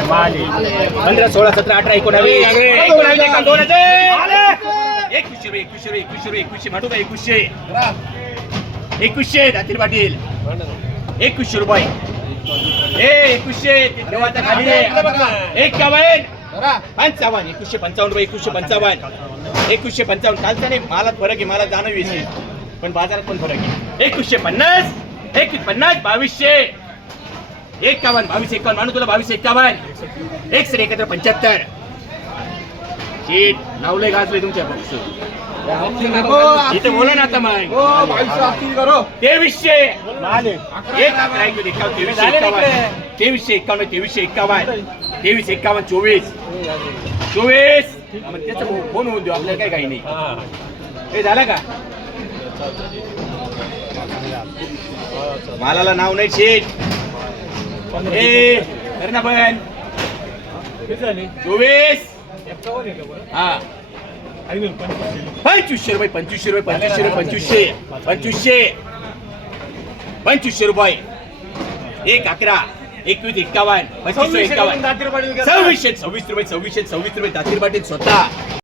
पंधरा सोळा सतरा अठरा एकोणावीस. एकवीसशे रुपये एकवीसशे एकवीसशे रुपये एकवीसशे. म्हणतो का एकवीसशे? एकवीसशे दातील पाटील. एकवीसशे रुपये. ए एकवीसशे ते देवाच्या खाली रे. एकावन्न पंचावन्न एकवीसशे पंचावन्न रुपये एकवीसशे पंचावन्न. एकवीसशे पंचावन्न. कालचा नाही मालात फरक आहे मला जाणं पण बाजारात पण फरक आहे. एकवीसशे पन्नास एकवीस पन्नास बावीसशे. एकावन्न बावीस एकावन्न. मानू तुला बावीस एकावन्न. एक सर एकत्र पंच्याहत्तर. शीट नावले गाजले तुमच्या पक्ष इथे बोला ना आता मग तेवीसशे. एकावन्न. तेवीसशे तेवीसशे एकावन्न तेवीसशे एकावन्न. तेवीस एकावन्न चोवीस. चोवीस. मग त्याचं फोन होऊन देऊ आपल्याला काही काही नाही. हे. झालं का? मालाला नाव नाही ना पण चोवीस. हा. पंचवीसशे रुपये पंचवीसशे रुपये पंचवीसशे रुपये पंचवीसशे. पंचवीसशे. पंचवीसशे रुपये. एक अकरा एकवीस एकावन्न पस्तीसशे एकावन्न सव्वीसशे सव्वीस रुपये सव्वीसशे सव्वीस रुपये दातीर पाटील स्वतः.